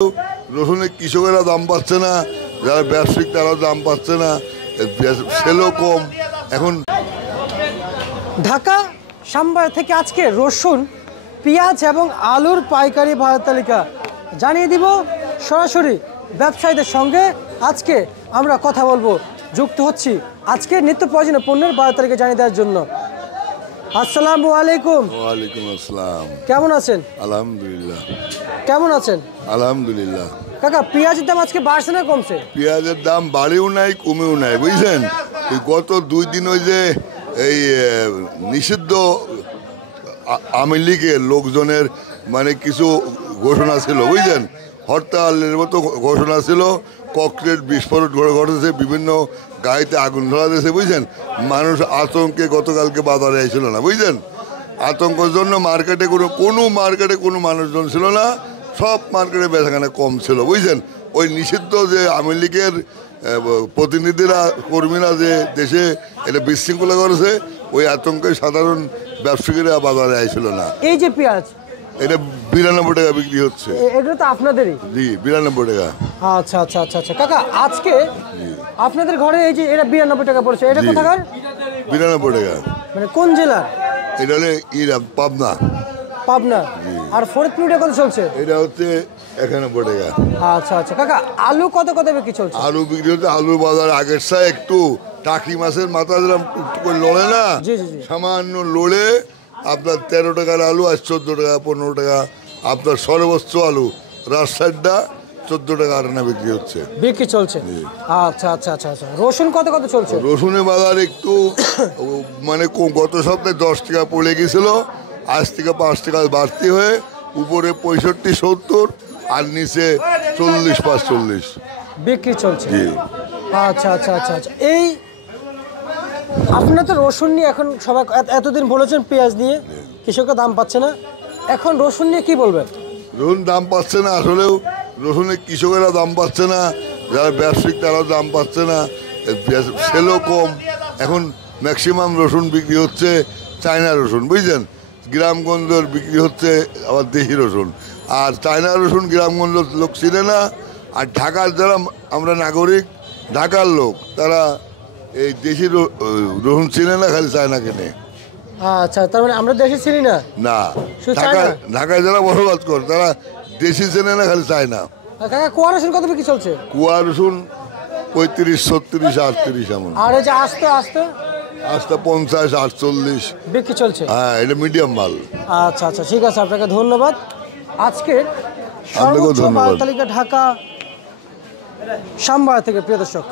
রসুনের কৃষকেরা দাম পাচ্ছে না, যারা ব্যবসায়িক তারাও দাম পাচ্ছে না, সেলও কম। এখন ঢাকা সাম্বার থেকে আজকে রসুন, পেঁয়াজ এবং আলুর পাইকারি বাজার তালিকা জানিয়ে দিব সরাসরি ব্যবসায়ীদের সঙ্গে। আজকে আমরা কথা বলবো, যুক্ত হচ্ছি আজকে নিত্য প্রয়োজনীয় পণ্যের বাজার তালিকা জানিয়ে দেওয়ার জন্য। আসসালামু আলাইকুম। ওয়ালাইকুম আসসালাম। কেমন আছেন? আলহামদুলিল্লাহ। কেমন আছেন? আলহামদুলিল্লাহ। কাকা, পেঁয়াজের দাম আজকে বাড়ছে না কমছে? পেঁয়াজের দাম বাড়েও নাই কমেও নাই, বুঝছেন। গত 2 দিন ওই যে এই নিষিদ্ধ আওয়ামী লীগের লোকজনের মানে কিছু ঘোষণা ছিল, বুঝলেন। হরতালের মতো ঘোষণা ছিল, ককটেল বিস্ফোরণ ঘটেছে, বিভিন্ন গাড়িতে আগুন ধরা দিয়েছে, বুঝলেন। মানুষ আতঙ্কে গতকালকে বাজারে আসছিল না, বুঝলেন। আতঙ্কের জন্য মার্কেটে কোনো মানুষজন ছিল না, সব মার্কেটে বেচাকেনা কম ছিল, বুঝলেন। ওই নিষিদ্ধ যে আওয়ামী লীগের প্রতিনিধিরা কর্মীরা যে দেশে এটা বিশৃঙ্খলা করেছে, ওই আতঙ্কে সাধারণ ব্যবসায়ীরা বাজারে আইছিল না। এই যে পেঁয়াজ, এটা 92 টাকা বিক্রি হচ্ছে। এগুলো তো আপনাদেরই? জি, 92 টাকা। আচ্ছা আচ্ছা আচ্ছা আচ্ছা কাকা, আজকে আপনাদের ঘরে এই যে এটা 92 টাকা পড়ছে, এটা কোথাকার? 92 টাকা। মানে কোন জেলার? এটা হলে পাবনা। পাবনা। আর ফরিদপুরে কত চলছে? এটা হচ্ছে 91 টাকা। আচ্ছা আচ্ছা কাকা, আলু কত বিক্রি চলছে? আলু বিক্রি হচ্ছে, আলুর বাজার আগের সাথে একটু টাকি মাছের মাথা দিলাম টুকটুক করে লড়ে না, সামান্য লড়ে আপনার 13 টাকার আলু আর 14 টাকা 15 টাকা। আপনার সর্বোচ্চ আলু রাজশাহীটা 14 টাকা আটানা বিক্রি হচ্ছে, বিক্রি চলছে। আচ্ছা আচ্ছা আচ্ছা আচ্ছা, রসুন কত চলছে? রসুনের বাজার একটু মানে গত সপ্তাহে 10 টাকা পড়ে গেছিল, আজ থেকে 5 টাকা বাড়তি হয়ে উপরে 65-70 আর নিচে 40-45 বিক্রি চলছে। আচ্ছা আচ্ছা আচ্ছা আচ্ছা, এই আপনারা তো রসুন নিয়ে এখন সবাই এতদিন বলেছেন পেঁয়াজ নিয়ে কৃষকরা দাম পাচ্ছে না, এখন রসুন নিয়ে কি বলবেন? রসুন দাম পাচ্ছে না, আসলেও রসুনের কৃষকেরা দাম পাচ্ছে না, যারা ব্যবসায়িক তারাও দাম পাচ্ছে না, সেলও কম। এখন ম্যাক্সিমাম রসুন বিক্রি হচ্ছে চায়না রসুন, বুঝলেন। গ্রামগঞ্জের বিক্রি হচ্ছে আবার দেশি রসুন, আর চায়না রসুন গ্রামগঞ্জের লোক চিনে না। আর ঢাকার যারা আমরা নাগরিক, ঢাকার লোক, তারা এই দেশি রসুন চিনে না, খালি চায়না কেনে। আচ্ছা, তার মানে আমরা দেশি চিনি না? না, ঢাকায় যারা বসবাস করে তারা দেশি চেনে না, খালি চায়না। কাকা, কুয়া রসুন কত বিক্রি চলছে? কুয়া রসুন 35-36-38 এমন। আর এই যে আস্তে 50-48 বিক্রি চলছে। হ্যাঁ, এটা মিডিয়াম মাল। আচ্ছা আচ্ছা, ঠিক আছে, আপনাকে ধন্যবাদ। আজকের সর্বোচ্চ বাজার তালিকা ঢাকা সাম্বার থেকে, প্রিয় দর্শক।